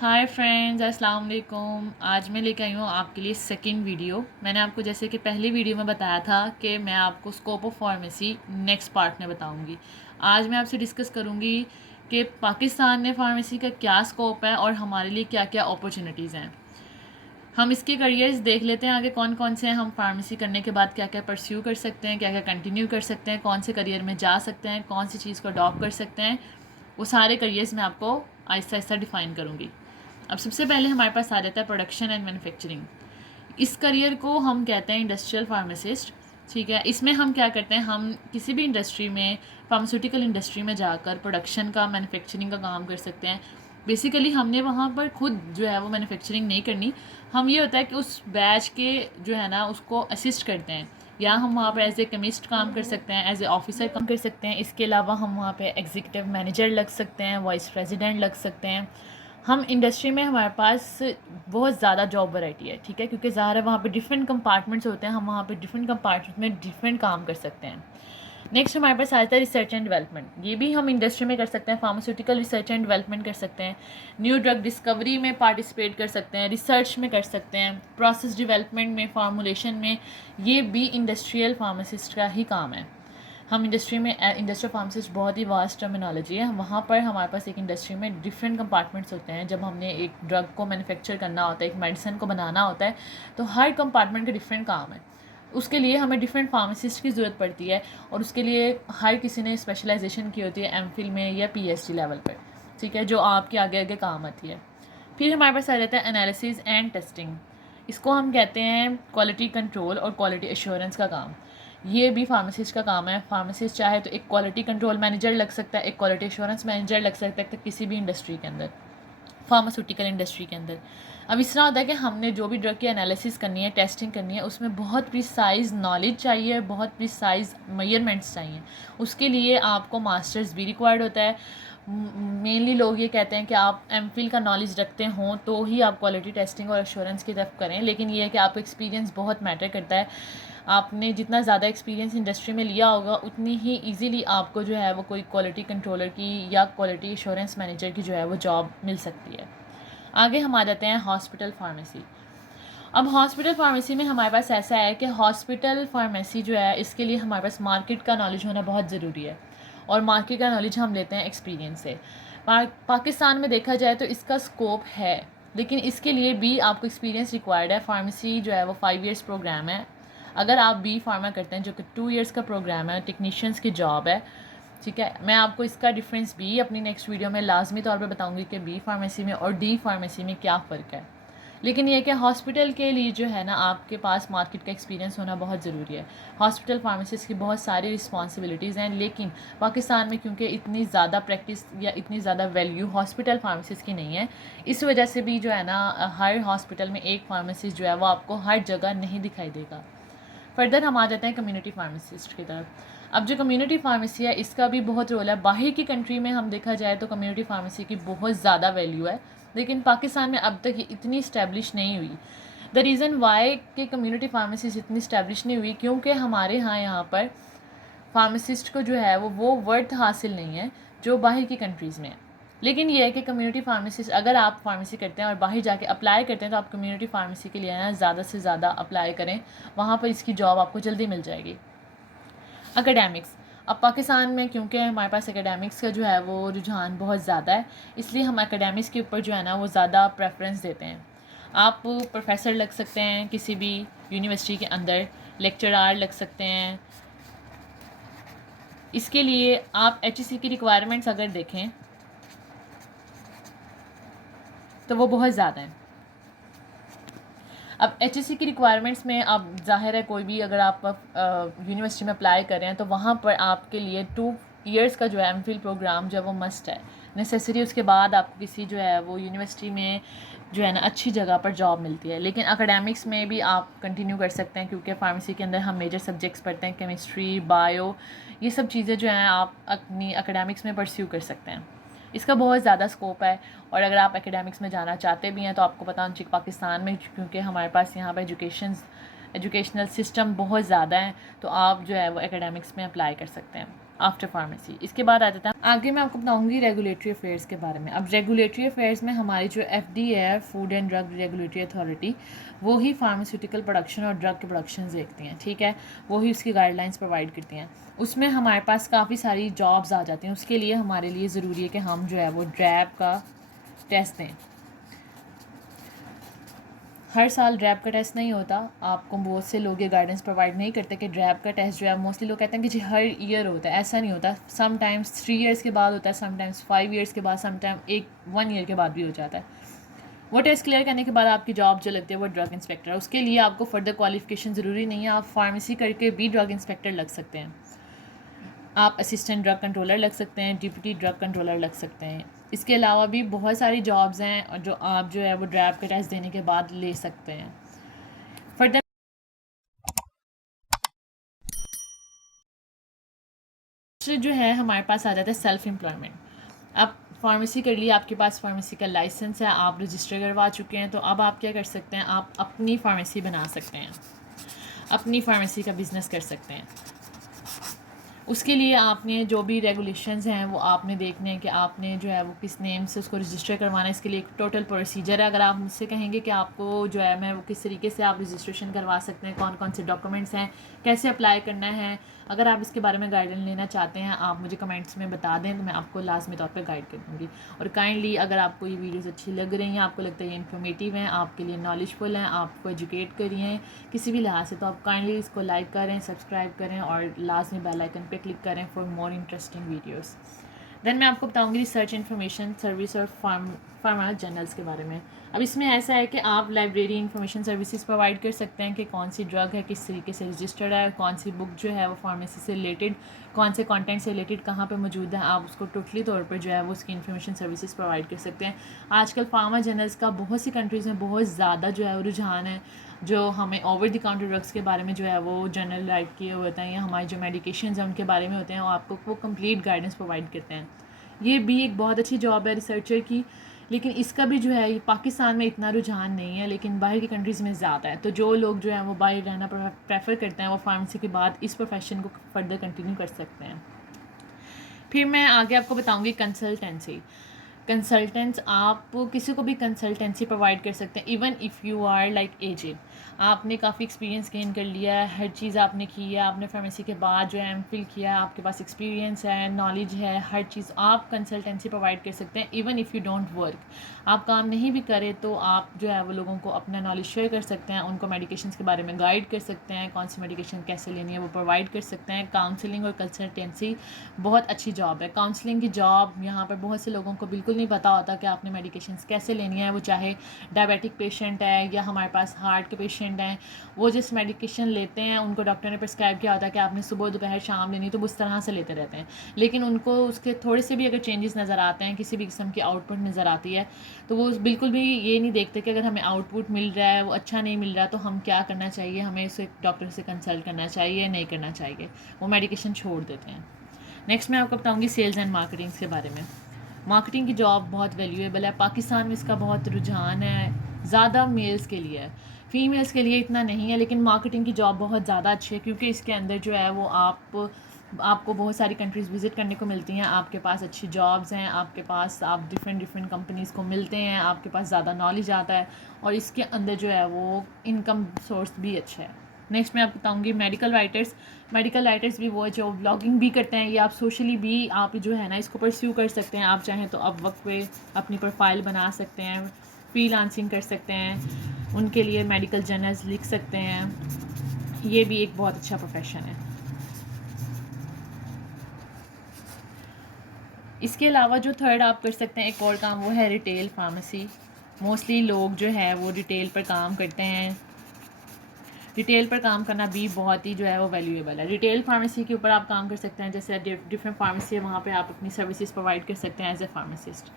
Hi friends, अस्सलाम वालेकुम। आज मैं लेकर आई हूँ आपके लिए सेकंड वीडियो। मैंने आपको जैसे कि पहली वीडियो में बताया था कि मैं आपको scope of pharmacy next part में बताऊँगी। आज मैं आपसे डिस्कस करूँगी कि पाकिस्तान में फार्मेसी का क्या स्कोप है और हमारे लिए क्या क्या अपॉर्चुनिटीज़ हैं। हम इसके करियर्स देख लेते हैं आगे कौन कौन से हैं। हम फार्मेसी करने के बाद क्या क्या परस्यू कर सकते हैं, क्या क्या कंटिन्यू कर सकते हैं, कौन से करियर में जा सकते हैं, कौन सी चीज़ को अडॉप्ट कर सकते हैं। वो सारे करियर्स मैं आपको आहिस्ता आहिस्ता डिफ़ाइन करूँगी। अब सबसे पहले हमारे पास आ जाता है प्रोडक्शन एंड मैन्युफैक्चरिंग। इस करियर को हम कहते हैं इंडस्ट्रियल फार्मासिस्ट। ठीक है, इसमें हम क्या करते हैं, हम किसी भी इंडस्ट्री में, फार्मास्यूटिकल इंडस्ट्री में जाकर प्रोडक्शन का, मैन्युफैक्चरिंग का काम कर सकते हैं। बेसिकली हमने वहाँ पर खुद जो है वो मैन्युफैक्चरिंग नहीं करनी। हम ये होता है कि उस बैच के जो है ना उसको असिस्ट करते हैं, या हम वहाँ पर एज ए केमिस्ट काम कर सकते हैं, एज ए ऑफिसर काम कर सकते हैं। इसके अलावा हम वहाँ पे एग्जीक्यूटिव मैनेजर लग सकते हैं, वाइस प्रेसिडेंट लग सकते हैं। हम इंडस्ट्री में हमारे पास बहुत ज़्यादा जॉब वैरायटी है। ठीक है, क्योंकि ज़ाहिर है वहाँ पे डिफरेंट कंपार्टमेंट्स होते हैं, हम वहाँ पे डिफरेंट कंपार्टमेंट में डिफरेंट काम कर सकते हैं। नेक्स्ट हमारे पास आता है रिसर्च एंड डेवलपमेंट। ये भी हम इंडस्ट्री में कर सकते हैं, फार्मास्यूटिकल रिसर्च एंड डेवलपमेंट कर सकते हैं, न्यू ड्रग डिस्कवरी में पार्टिसिपेट कर सकते हैं, रिसर्च में कर सकते हैं, प्रोसेस डेवलपमेंट में, फार्मूलेशन में। ये भी इंडस्ट्रियल फार्मासिस्ट का ही काम है। हम इंडस्ट्री में, इंडस्ट्रियल फार्मासिस्ट बहुत ही वास्ट टर्मिनोलॉजी है। वहाँ पर हमारे पास एक इंडस्ट्री में डिफरेंट कंपार्टमेंट्स होते हैं। जब हमने एक ड्रग को मैन्युफैक्चर करना होता है, एक मेडिसिन को बनाना होता है, तो हर कंपार्टमेंट का डिफरेंट काम है। उसके लिए हमें डिफरेंट फार्मासिस्ट की ज़रूरत पड़ती है, और उसके लिए हर किसी ने स्पेशलाइजेशन की होती है एमफिल में या पीएचडी लेवल पर। ठीक है, जो आपके आगे आगे काम आती है। फिर हमारे पास आ जाता है एनालिसिस एंड टेस्टिंग। इसको हम कहते हैं क्वालिटी कंट्रोल और क्वालिटी एश्योरेंस का काम। ये भी फार्मासिस्ट का काम है। फार्मासिस्ट चाहे तो एक क्वालिटी कंट्रोल मैनेजर लग सकता है, एक क्वालिटी एश्योरेंस मैनेजर लग सकता है, तो किसी भी इंडस्ट्री के अंदर, फार्मास्यूटिकल इंडस्ट्री के अंदर। अब इस तरह होता है कि हमने जो भी ड्रग की एनालिसिस करनी है, टेस्टिंग करनी है, उसमें बहुत प्रिसाइज नॉलेज चाहिए, बहुत प्रिसाइज मेजरमेंट्स चाहिए। उसके लिए आपको मास्टर्स भी रिक्वायर्ड होता है। मेनली लोग ये कहते हैं कि आप एमफिल का नॉलेज रखते हों तो ही आप क्वालिटी टेस्टिंग और एश्योरेंस की तरफ करें, लेकिन ये है कि आपका एक्सपीरियंस बहुत मैटर करता है। आपने जितना ज़्यादा एक्सपीरियंस इंडस्ट्री में लिया होगा, उतनी ही इजीली आपको जो है वो कोई क्वालिटी कंट्रोलर की या क्वालिटी एश्योरेंस मैनेजर की जो है वो जॉब मिल सकती है। आगे हम आ जाते हैं हॉस्पिटल फार्मेसी। अब हॉस्पिटल फार्मेसी में हमारे पास ऐसा है कि हॉस्पिटल फार्मेसी जो है, इसके लिए हमारे पास मार्केट का नॉलेज होना बहुत ज़रूरी है, और मार्केट का नॉलेज हम लेते हैं एक्सपीरियंस से। पाकिस्तान में देखा जाए तो इसका स्कोप है, लेकिन इसके लिए भी आपको एक्सपीरियंस रिक्वायर्ड है। फार्मेसी जो है वो 5 ईयर्स प्रोग्राम है। अगर आप बी फार्मा करते हैं, जो कि 2 ईयर्स का प्रोग्राम है, टेक्नीशियंस की जॉब है। ठीक है, मैं आपको इसका डिफरेंस भी अपनी नेक्स्ट वीडियो में लाजमी तौर पे बताऊंगी कि बी फार्मेसी में और डी फार्मेसी में क्या फ़र्क है। लेकिन ये कि हॉस्पिटल के लिए जो है ना, आपके पास मार्केट का एक्सपीरियंस होना बहुत ज़रूरी है। हॉस्पिटल फार्मासिस्ट की बहुत सारी रिस्पॉन्सिबिलिटीज़ हैं, लेकिन पाकिस्तान में क्योंकि इतनी ज़्यादा प्रैक्टिस या इतनी ज़्यादा वैल्यू हॉस्पिटल फार्मासिस्ट की नहीं है, इस वजह से भी जो है ना, हर हॉस्पिटल में एक फार्मासिस्ट जो है वो आपको हर जगह नहीं दिखाई देगा। फर्दर हम आ जाते हैं कम्युनिटी फार्मासिस्ट की तरफ। अब जो कम्युनिटी फार्मेसी है, इसका भी बहुत रोल है। बाहर की कंट्री में हम देखा जाए तो कम्युनिटी फार्मेसी की बहुत ज़्यादा वैल्यू है, लेकिन पाकिस्तान में अब तक इतनी इस्टेब्लिश नहीं हुई। द रीज़न वाई कि कम्युनिटी फार्मेसीज इतनी इस्टेब्लिश नहीं हुई, क्योंकि हमारे यहाँ पर फार्मासिस्ट को जो है वो वर्थ हासिल नहीं है जो बाहर की कंट्रीज़ में है। लेकिन ये है कि कम्युनिटी फार्मेसिस्ट, अगर आप फार्मेसी करते हैं और बाहर जाके अप्लाई करते हैं, तो आप कम्युनिटी फार्मेसी के लिए ना ज़्यादा से ज़्यादा अप्लाई करें। वहाँ पर इसकी जॉब आपको जल्दी मिल जाएगी। एकेडमिक्स। अब पाकिस्तान में क्योंकि हमारे पास एकेडमिक्स का जो है वो रुझान बहुत ज़्यादा है, इसलिए हम एकेडमिक्स के ऊपर जो है ना वो ज़्यादा प्रेफरेंस देते हैं। आप प्रोफेसर लग सकते हैं किसी भी यूनिवर्सिटी के अंदर, लेक्चरार लग सकते हैं। इसके लिए आप HEC की रिक्वायरमेंट्स अगर देखें तो वो बहुत ज़्यादा है। अब HEC की रिक्वायरमेंट्स में, अब ज़ाहिर है कोई भी अगर आप यूनिवर्सिटी में अप्लाई कर रहे हैं तो वहाँ पर आपके लिए 2 ईयर्स का जो है एमफिल प्रोग्राम जो है वो मस्ट है, नेसेसरी। उसके बाद आपको किसी जो है वो यूनिवर्सिटी में जो है ना अच्छी जगह पर जॉब मिलती है। लेकिन एकेडमिक्स में भी आप कंटिन्यू कर सकते हैं, क्योंकि फार्मेसी के अंदर हम मेजर सब्जेक्ट्स पढ़ते हैं, केमिस्ट्री, बायो, ये सब चीज़ें जो हैं आप अपनी एकेडमिक्स में परस्यू कर सकते हैं। इसका बहुत ज़्यादा स्कोप है। और अगर आप एकेडमिक्स में जाना चाहते भी हैं तो आपको पता होना चाहिए पाकिस्तान में, क्योंकि हमारे पास यहाँ पर एजुकेशन एजुकेशनल सिस्टम बहुत ज़्यादा है, तो आप जो है वो एकेडमिक्स में अप्लाई कर सकते हैं आफ्टर फार्मेसी। इसके बाद आ जाता है आगे मैं आपको बताऊंगी रेगुलेटरी अफेयर्स के बारे में। अब रेगुलेटरी अफेयर्स में हमारी जो FDA है, food and drug regulatory authority, वो ही फार्मास्यूटिकल प्रोडक्शन और ड्रग के प्रोडक्शन देखती हैं, ठीक है, वो ही उसकी गाइडलाइंस प्रोवाइड करती हैं। उसमें हमारे पास काफ़ी सारी जॉब्स आ जाती हैं। उसके लिए हमारे लिए ज़रूरी है कि हम जो है वो ड्रैब का टेस्ट दें। हर साल ड्रैब का टेस्ट नहीं होता, आपको बहुत से लोग ये गाइडेंस प्रोवाइड नहीं करते कि ड्रैब का टेस्ट जो है, मोस्टली लोग कहते हैं कि जी हर ईयर होता है, ऐसा नहीं होता। समटाइम्स 3 ईयर्स के बाद होता है, समटाइम्स 5 ईयर्स के बाद, समटाइम 1 ईयर के बाद भी हो जाता है। वो टेस्ट क्लियर करने के बाद आपकी जॉब जो लगती है वो ड्रग इंस्पेक्टर है। उसके लिए आपको फर्दर क्वालिफिकेशन ज़रूरी नहीं है, आप फार्मेसी करके भी ड्रग इंस्पेक्टर लग सकते हैं। आप असिस्टेंट ड्रग कंट्रोलर लग सकते हैं, डिप्टी ड्रग कंट्रोलर लग सकते हैं। इसके अलावा भी बहुत सारी जॉब्स हैं और जो आप जो है वो ड्रैब का टेस्ट देने के बाद ले सकते हैं। फर्दर जो है हमारे पास आ जाता है सेल्फ एम्प्लॉयमेंट। अब फार्मेसी कर लिया, आपके पास फार्मेसी का लाइसेंस है, आप रजिस्टर करवा चुके हैं, तो अब आप क्या कर सकते हैं, आप अपनी फार्मेसी बना सकते हैं, अपनी फार्मेसी का बिज़नेस कर सकते हैं। उसके लिए आपने जो भी रेगुलेशंस हैं वो आपने देखने हैं कि आपने जो है वो किस नेम से उसको रजिस्टर करवाना है। इसके लिए एक टोटल प्रोसीजर है। अगर आप मुझसे कहेंगे कि आपको जो है मैं वो किस तरीके से आप रजिस्ट्रेशन करवा सकते हैं, कौन कौन से डॉक्यूमेंट्स हैं, कैसे अप्लाई करना है, अगर आप इसके बारे में गाइडेंस लेना चाहते हैं, आप मुझे कमेंट्स में बता दें तो मैं आपको लाजमी तौर पर गाइड कर दूँगी। और काइंडली अगर आपको ये वीडियोज़ अच्छी लग रही हैं, आपको लगता है ये इन्फॉर्मेटिव हैं, आपके लिए नॉलेजफुल हैं, आपको एजुकेट करी हैं किसी भी लिहाज से, तो आप काइंडली इसको लाइक करें, सब्सक्राइब करें और लाजमी बेल आइकन पे क्लिक करें for more interesting videos. Then मैं आपको बताऊंगी रिसर्च इन्फॉर्मेशन सर्विस और फार्मा जर्नल्स के बारे में। अब इसमें ऐसा है कि आप लाइब्रेरी इन्फॉर्मेशन सर्विसेज प्रोवाइड कर सकते हैं कि कौन सी ड्रग है, किस तरीके से रजिस्टर्ड है, कौन सी बुक जो है वो फार्मेसी से रिलेटेड, कौन से कंटेंट से रिलेटेड कहाँ पे मौजूद है, आप उसको टोटली तौर पर जो है वो उसकी इन्फॉर्मेशन सर्विसेज प्रोवाइड कर सकते हैं। आजकल फार्मा जर्नल्स का बहुत सी कंट्रीज़ में बहुत ज़्यादा जो है वो रुझान है, जो हमें ओवर द काउंटर ड्रग्स के बारे में जो है वो जर्नल राइट किए होते हैं, या हमारे जो मेडिकेशंस हैं उनके बारे में होते हैं, और आपको वो कंप्लीट गाइडेंस प्रोवाइड करते हैं। ये भी एक बहुत अच्छी जॉब है रिसर्चर की, लेकिन इसका भी जो है पाकिस्तान में इतना रुझान नहीं है, लेकिन बाहर की कंट्रीज़ में ज़्यादा है। तो जो लोग जो हैं वो बाहर रहना प्रेफर करते हैं, वो फार्मेसी के बाद इस प्रोफेशन को फर्दर कंटिन्यू कर सकते हैं। फिर मैं आगे आपको बताऊंगी कंसल्टेंसी। कंसल्टेंट्स, आप किसी को भी कंसल्टेंसी प्रोवाइड कर सकते हैं, even if you are like aged, आपने काफ़ी एक्सपीरियंस गेन कर लिया है, हर चीज़ आपने की है, आपने फार्मेसी के बाद जो है एमफिल किया है, आपके पास एक्सपीरियंस है, नॉलेज है, हर चीज़, आप कंसल्टेंसी प्रोवाइड कर सकते हैं। Even if you don't work, आप काम नहीं भी करें तो आप जो है वो लोगों को अपना नॉलेज शेयर कर सकते हैं, उनको मेडिकेशंस के बारे में गाइड कर सकते हैं, कौन सी मेडिकेशन कैसे लेनी है वो प्रोवाइड कर सकते हैं। काउंसलिंग और कंसल्टेंसी बहुत अच्छी जॉब है। काउंसलिंग की जॉब यहाँ पर बहुत से लोगों को बिल्कुल नहीं पता होता कि आपने मेडिकेशंस कैसे लेनी है, वो चाहे डायबिटिक पेशेंट है या हमारे पास हार्ट के पेशेंट हैं, वो जिस मेडिकेशन लेते हैं उनको डॉक्टर ने प्रिस्क्राइब किया होता है कि आपने सुबह दोपहर शाम लेनी, तो उस तरह से लेते रहते हैं। लेकिन उनको उसके थोड़े से भी अगर चेंजेस नज़र आते हैं, किसी भी किस्म की आउटपुट नज़र आती है, तो वो बिल्कुल भी ये नहीं देखते कि अगर हमें आउटपुट मिल रहा है वो अच्छा नहीं मिल रहा तो हम क्या करना चाहिए, हमें उसे डॉक्टर से कंसल्ट करना चाहिए, नहीं करना चाहिए, वो मेडिकेशन छोड़ देते हैं। नेक्स्ट मैं आपको बताऊंगी सेल्स एंड मार्केटिंग के बारे में। मार्केटिंग की जॉब बहुत वैल्यूएबल है, पाकिस्तान में इसका बहुत रुझान है, ज़्यादा मेल्स के लिए है, फीमेल्स के लिए इतना नहीं है, लेकिन मार्केटिंग की जॉब बहुत ज़्यादा अच्छी है क्योंकि इसके अंदर जो है वो आपको बहुत सारी कंट्रीज़ विज़िट करने को मिलती हैं, आपके पास अच्छी जॉब्स हैं, आपके पास आप डिफरेंट कंपनीज़ को मिलते हैं, आपके पास ज़्यादा नॉलेज आता है, और इसके अंदर जो है वो इनकम सोर्स भी अच्छा है। नेक्स्ट मैं आपको बताऊंगी मेडिकल राइटर्स। मेडिकल राइटर्स भी वो जो ब्लॉगिंग भी करते हैं, या आप सोशली भी आप जो है ना इसको परस्यू कर सकते हैं, आप चाहें तो अब वक्त पे अपनी प्रोफाइल बना सकते हैं, फ्रीलांसिंग कर सकते हैं, उनके लिए मेडिकल जर्नल्स लिख सकते हैं, ये भी एक बहुत अच्छा प्रोफेशन है। इसके अलावा जो थर्ड आप कर सकते हैं एक और काम, वो है रिटेल फार्मेसी। मोस्टली लोग जो है वो रिटेल पर काम करते हैं, रिटेल पर काम करना भी बहुत ही जो है वो वैल्यूएबल है। रिटेल फार्मेसी के ऊपर आप काम कर सकते हैं, जैसे डिफरेंट फार्मेसी है वहाँ पे आप अपनी सर्विसेज प्रोवाइड कर सकते हैं as a pharmacist.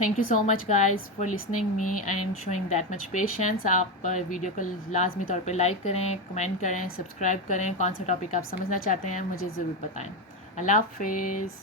Thank you so much guys for listening me and showing that much patience. आप वीडियो को लाजमी तौर पे लाइक करें, कमेंट करें, सब्सक्राइब करें, कौन सा टॉपिक आप समझना चाहते हैं मुझे ज़रूर बताएं। अल्लाह हाफिज़।